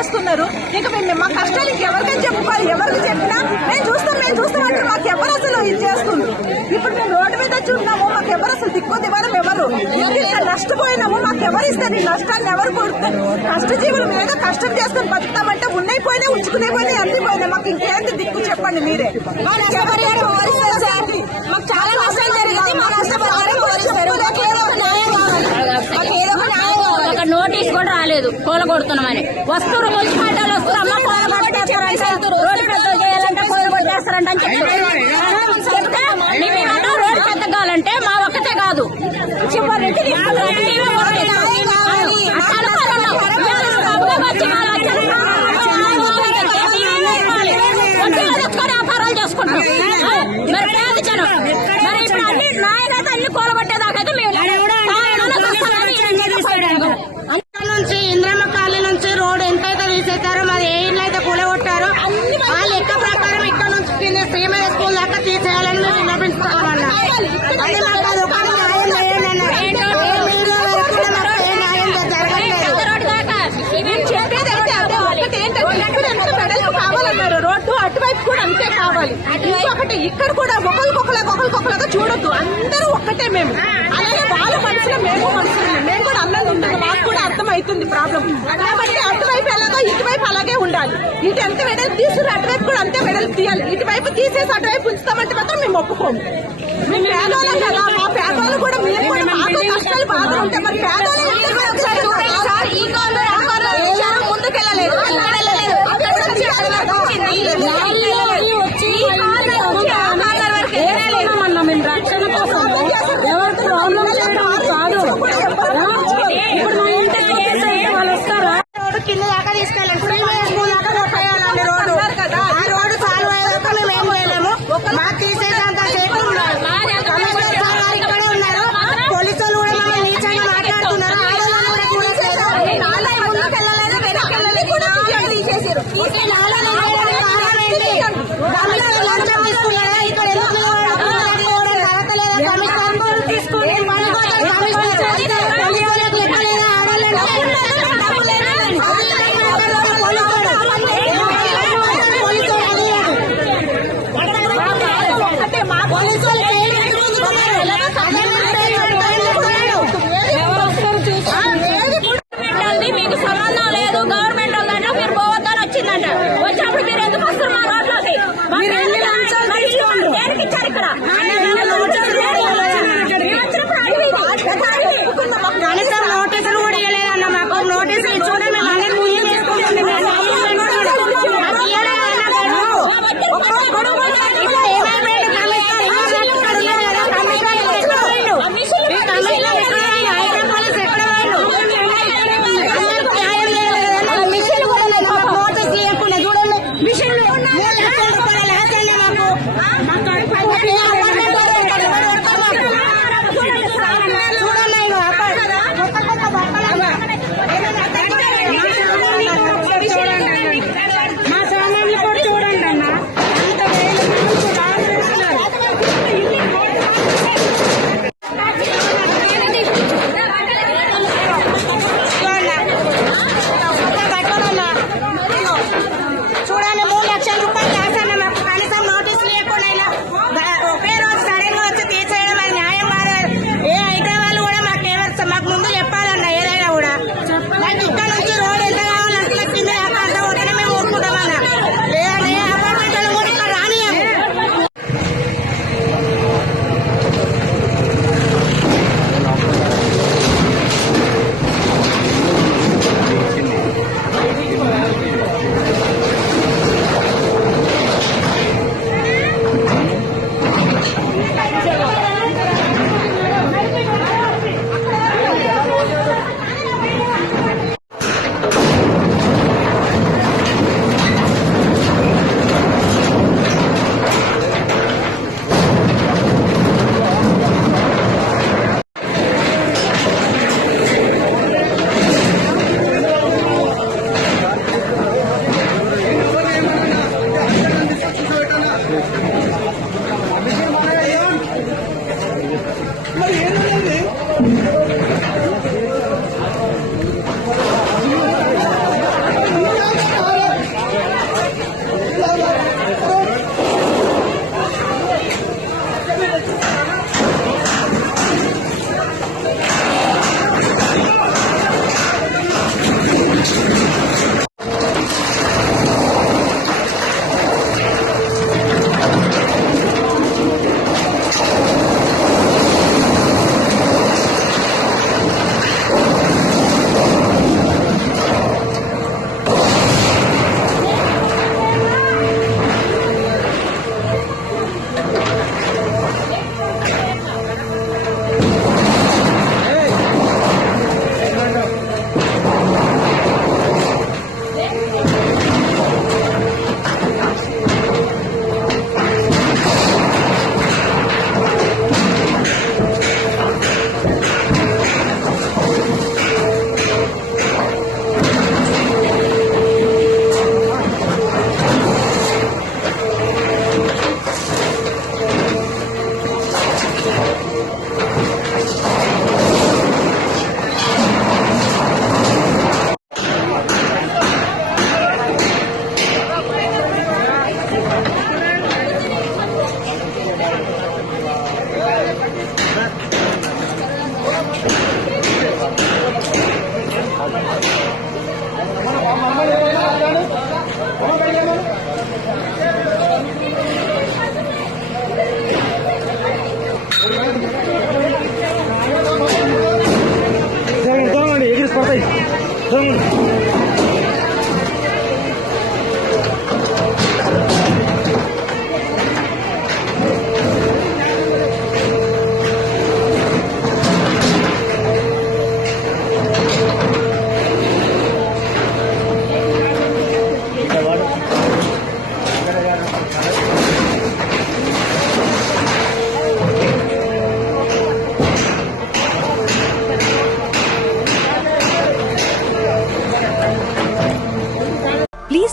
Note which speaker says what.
Speaker 1: చేస్తున్నారు. ఇక మేము మా కష్టాలు ఎవరికైనా చెప్పుకోవాలి. ఎవరికి చెప్పినా మేము చూస్తాం మేము చూస్తాం అంటే మాకు ఎవరు అసలు ఇది చేస్తుంది ఇప్పుడు మేము రోడ్డు మీద చూడము మాకు ఎవరు అసలు దిక్కు దివాలం ఎవరు? నష్టపోయినాము మాకు ఎవరు ఇస్తారు ఈ నష్టాన్ని? ఎవరు కొడుతారు కష్టజీవులు మీద కష్టం చేస్తాను బతుకుతామంటే ఉన్నాయి పోయినా ఉంచుకునే పోయినా అన్ని పోయినా మాకు ఇంకేంటి దిక్కు చెప్పండి మీరే. ఎవరు వస్తు రోజు అటువైపు కూడా అంతే కావాలి. ఇంకొకటి ఇక్కడ కూడా ఒకరికొకలా ఒకరికొకలాగా చూడొద్దు. అందరూ ఒక్కటే మేము. అలాగే వాళ్ళ మనుషులు మేము మనుషులు మేము కూడా అన్నది ఉంటుంది మాకు కూడా అర్థమవుతుంది ప్రాబ్లం. కాబట్టి అటువైపు ఎలాగో ఇటువైపు అలాగే ఉండాలి. ఇటు ఎంత మెడల్ తీసుకుని అటువైపు కూడా అంతే మెడల్ తీయాలి. ఇటువైపు తీసేసి అటువైపు ఉంచుతామంటే మాత్రం మేము ఒప్పుకోము.
Speaker 2: తీసుకెళ్ళండి. శ్రీవేయ స్కూల్ దాకా కొట్టేయాలండి రోడ్డు. ఆ రోడ్డు సాల్వ్ అయ్యాక మేము ఏం మాకు తీసేసేంత సేపు కమిషనర్ ఉన్నారు.
Speaker 3: Police